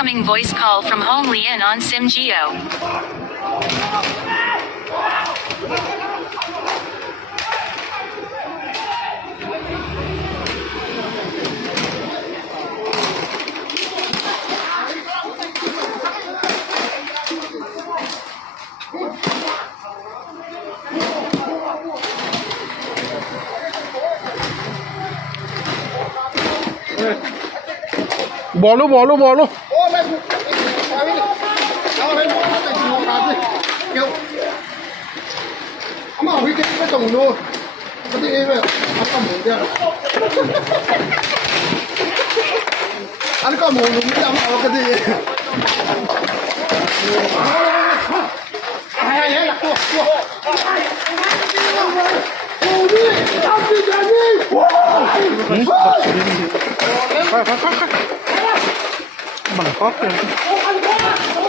Incoming voice call from Hong Lian on Sim Geo. bolo bolo bolo 엄마 왜 이렇게 뺏어 놓노? 근데 왜 아까 뭔데? 아까 뭐 놓는데 아마 어디? 야야야 또 어디? 남자니? 와! bằng cóp kìa